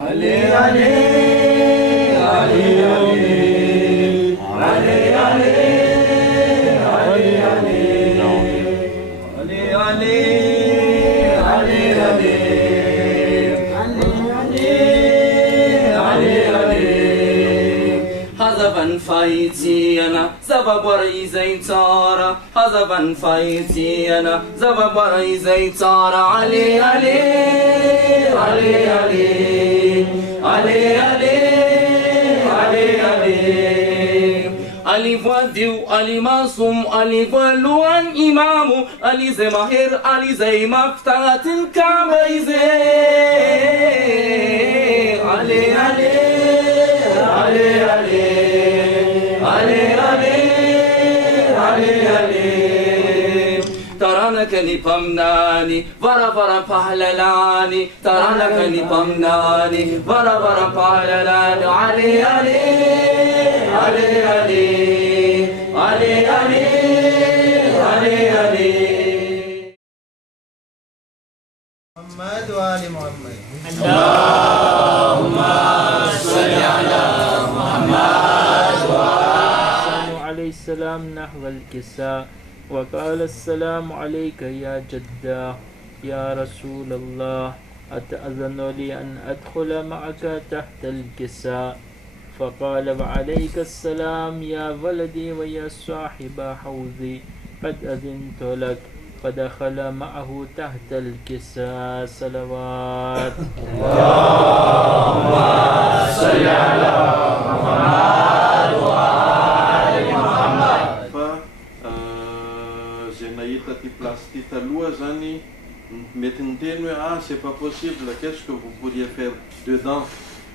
علي علي علي علي علي علي علي علي علي علي علي حذفا فايتينا زببر زيتارا حذفا فايتينا زببر زيتارا علي علي علي علي علي علي علي Ali Vadiu, Ali Masum, Ali Valuan Imamu, Ali Zemahir, Ali Zaymaftatin Kamaize. Ali Ali Ali Ali Ali Ali Ali Ali ترانك نبمناني ورا ورا بحللاني ترانك نبمناني ورا ورا بحللاني علي علي علي علي علي علي علي محمد وآل محمد اللهم صل على محمد صلوا عليه السلام نحو الكساء وقال السلام عليك يا جدا يا رسول الله أتأذن لي أن أدخل معك تحت الكساء فقال وعليك السلام يا ولدي ويا صاحب حوضي قد أذنت لك فدخل معه تحت الكساء صلوات اللهم صل على محمد وآل محمد. Ty plastique taloha zany mety niteny hoe ah c'est pas possible, qu'est-ce que vous pourriez faire dedans,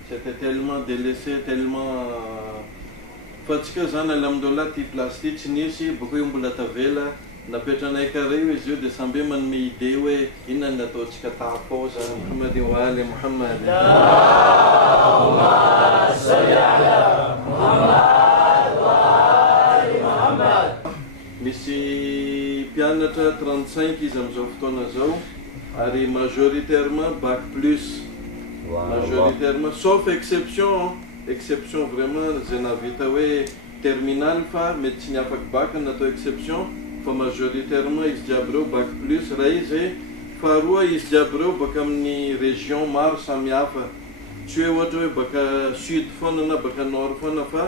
c'était tellement délaissé tellement fa tsika zany alhamdulillah ty plastique tsy nisy boko io mbola tavela napetranay kareo izy io de sambe manome idée hoe inona ny ataontsika tafao zany Muhammad wa ali Muhammad Allahumma salli ala Muhammad wa ali Muhammad. Misy mpianatra 35 izy am'izao fotoana zao ary majoritairement bac plus majoritairement sauf exception vraiment zay navita hoe terminal fa mety tsy niafaky bac natao exception fa majoritairement izy jiaby reo bac plus raha izy faharoa izy jiaby reo baka amin'ny région maro samihafa tsy hoe ohatra hoe baka sud foana na baka nord foana fa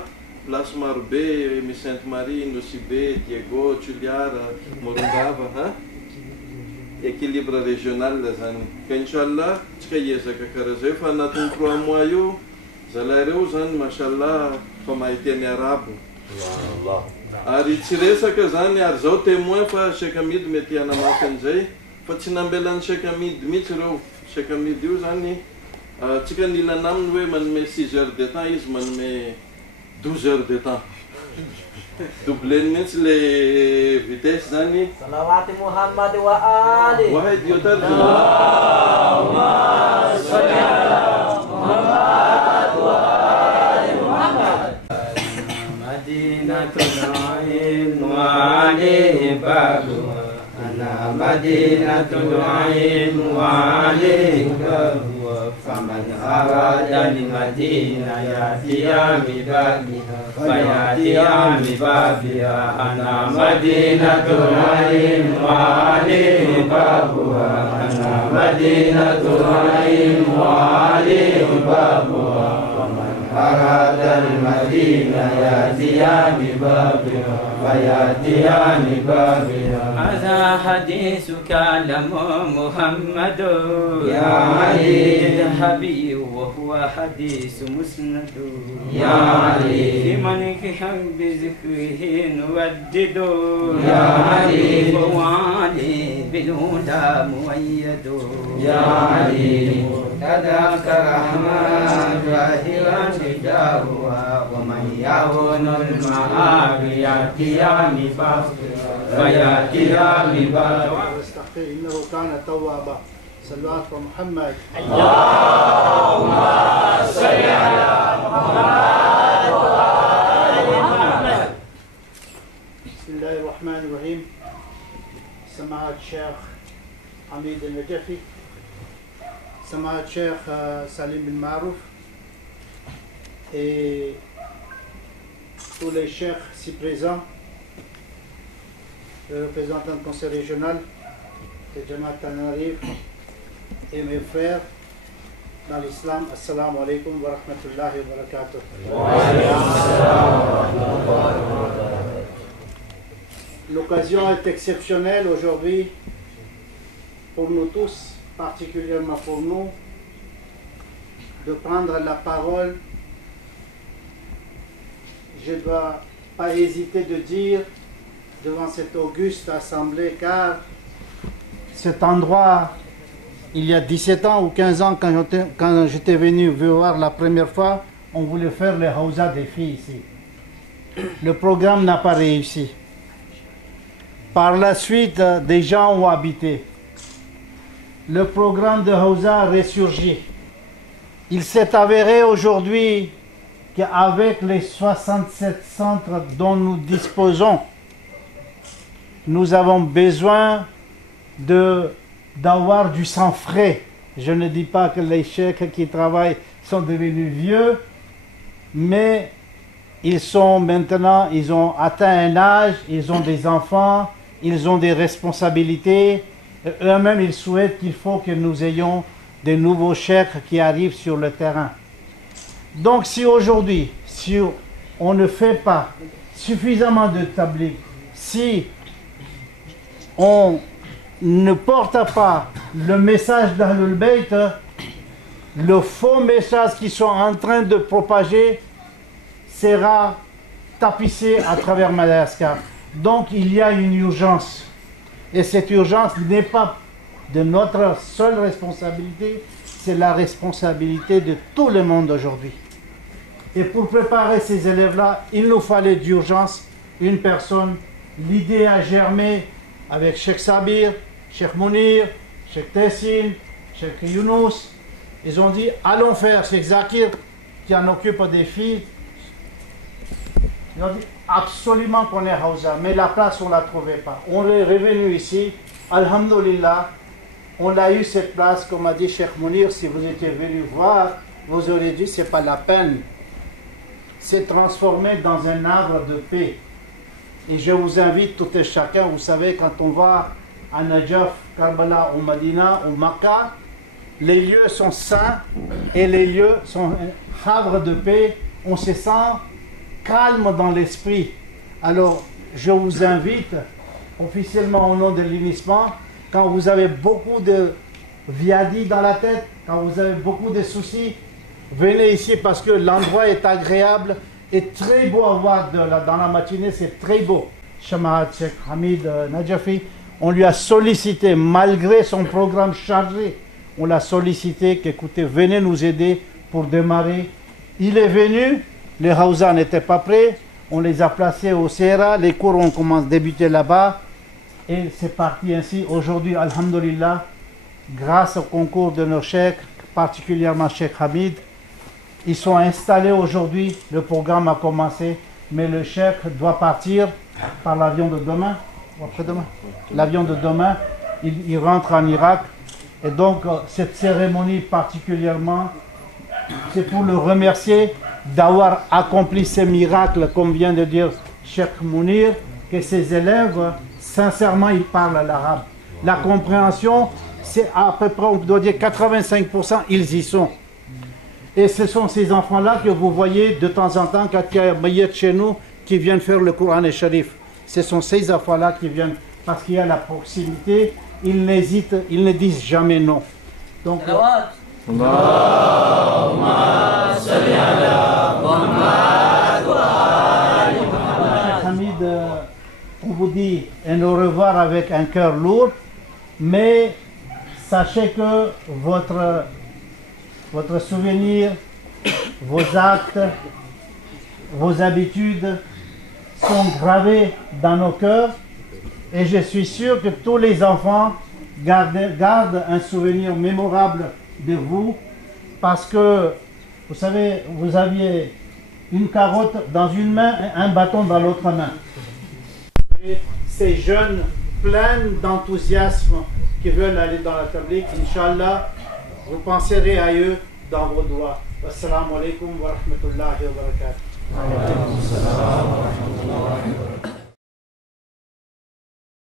place marobe misy Sainte Marie, Nosy-Be, Diego, Toliara, Morondava ha équilibre régional zany ka inchallah tsika hiezaka karaha zay fa anatin'ny 3 mois io zalareo zany mashallah fa mahay teny arabo ary tsy resaka zany ary zao témoin fa Cheikh Hamid mety hanamafy an'izay fa tsy nambelan'ny Cheikh Hamid mihitsy reo Cheikh Hamid io zany tsika nilana aminy hoe manome 6 heures de temps izy manome 12 heures de temps. Doublé les vitesses zani. Salawati Muhammad wa ali. Wahid yotar. Allahumma salli ala Muhammad wa ali Muhammad. Madinatul ain wa ali babu. Ana Madinatul ain wa ali babu. فمن أراد المدينة يأتي ببابها فيأتي ببابها أنا مدينة العين وعلي بابها أنا مدينة العين وعلي بابها ومن أراد المدينة يأتي ببابها فيأتي ببابها هذا حديث كلام محمد يا علي الذهبي وهو حديث مسند يا علي لمن يحب بذكره نودد يا علي وهو علي بالهدى مؤيد يا علي كذاك رحمن ظاهرا نداؤها ومن يهون المعابي يأتيان فيأتيان واستغفر إنه كان توابا. صلوات محمد. اللهم صل على محمد وآل محمد. بسم الله الرحمن الرحيم. سماحة الشيخ حميد النجفي Samad Cheikh Salim bin Marouf et tous les cheikhs ici présents, le représentant du conseil régional de Jamaat Tanarif et mes frères dans l'islam. Assalamu alaikum wa rahmatullahi wa barakatuh. L'occasion est exceptionnelle aujourd'hui pour nous tous, particulièrement pour nous, de prendre la parole. Je ne dois pas hésiter de dire devant cette auguste assemblée, car cet endroit, il y a 17 ans ou 15 ans, quand j'étais venu voir la première fois, on voulait faire les hawza des filles ici. Le programme n'a pas réussi. Par la suite, des gens ont habité. Le programme de hawza a ressurgi. Il s'est avéré aujourd'hui qu'avec les 67 centres dont nous disposons, nous avons besoin d'avoir du sang frais. Je ne dis pas que les cheikhs qui travaillent sont devenus vieux, mais ils sont maintenant, ils ont atteint un âge, ils ont des enfants, ils ont des responsabilités. Eux-mêmes, ils souhaitent qu'il faut que nous ayons des nouveaux cheikhs qui arrivent sur le terrain. Donc si aujourd'hui, si on ne fait pas suffisamment de tabligh, si on ne porte pas le message d'Ahlul Bayt, le faux message qu'ils sont en train de propager sera tapissé à travers Madagascar. Donc il y a une urgence. Et cette urgence n'est pas de notre seule responsabilité, c'est la responsabilité de tout le monde aujourd'hui. Et pour préparer ces élèves-là, il nous fallait d'urgence une personne. L'idée a germé avec Cheikh Sabir, Cheikh Mounir, Cheikh Tessin, Cheikh Younous. Ils ont dit, allons faire, Cheikh Zakir, qui en occupe des filles. Ils ont dit, absolument qu'on est Hawza, mais la place, on ne la trouvait pas. On est revenu ici, alhamdoulilah, on a eu cette place, comme a dit Cheikh Mounir, si vous étiez venu voir, vous auriez dit, c'est pas la peine. C'est transformé dans un arbre de paix. Et je vous invite, tout et chacun, vous savez, quand on va à Najaf, Karbala, ou Madina, ou Makkah, les lieux sont saints et les lieux sont un havre de paix. On se sent calme dans l'esprit. Alors, je vous invite, officiellement au nom de l'unissement, quand vous avez beaucoup de viadis dans la tête, quand vous avez beaucoup de soucis, venez ici parce que l'endroit est agréable et très beau à voir dans la matinée, c'est très beau. Shamahat Cheikh Hamid Najafi, on lui a sollicité, malgré son programme chargé, on l'a sollicité qu'écoutez, venez nous aider pour démarrer. Il est venu, les Hawza n'étaient pas prêts, on les a placés au Sera, les cours ont commencé à débuter là-bas et c'est parti ainsi. Aujourd'hui, alhamdulillah, grâce au concours de nos cheikhs, particulièrement Cheikh Hamid, ils sont installés aujourd'hui, le programme a commencé, mais le cheikh doit partir par l'avion de demain, ou après-demain. L'avion de demain, il rentre en Irak. Et donc, cette cérémonie particulièrement, c'est pour le remercier d'avoir accompli ces miracles, comme vient de dire Cheikh Mounir, que ses élèves, sincèrement, ils parlent l'arabe. La compréhension, c'est à peu près, on doit dire 85%, ils y sont. Et ce sont ces enfants-là que vous voyez de temps en temps quand il y a Mayet chez nous qui viennent faire le Coran et Sharif. Ce sont ces enfants-là qui viennent parce qu'il y a la proximité. Ils n'hésitent, ils ne disent jamais non. Donc, Hamid, on vous dit un au revoir avec un cœur lourd, mais sachez que votre souvenir, vos actes, vos habitudes sont gravés dans nos cœurs et je suis sûr que tous les enfants gardent un souvenir mémorable de vous parce que, vous savez, vous aviez une carotte dans une main et un bâton dans l'autre main. Et ces jeunes pleins d'enthousiasme qui veulent aller dans la tabligh, Inch'Allah, Vous penserez à eux dans vos doigts. Wassalamu alaikum wa rahmatullahi wa barakatuh.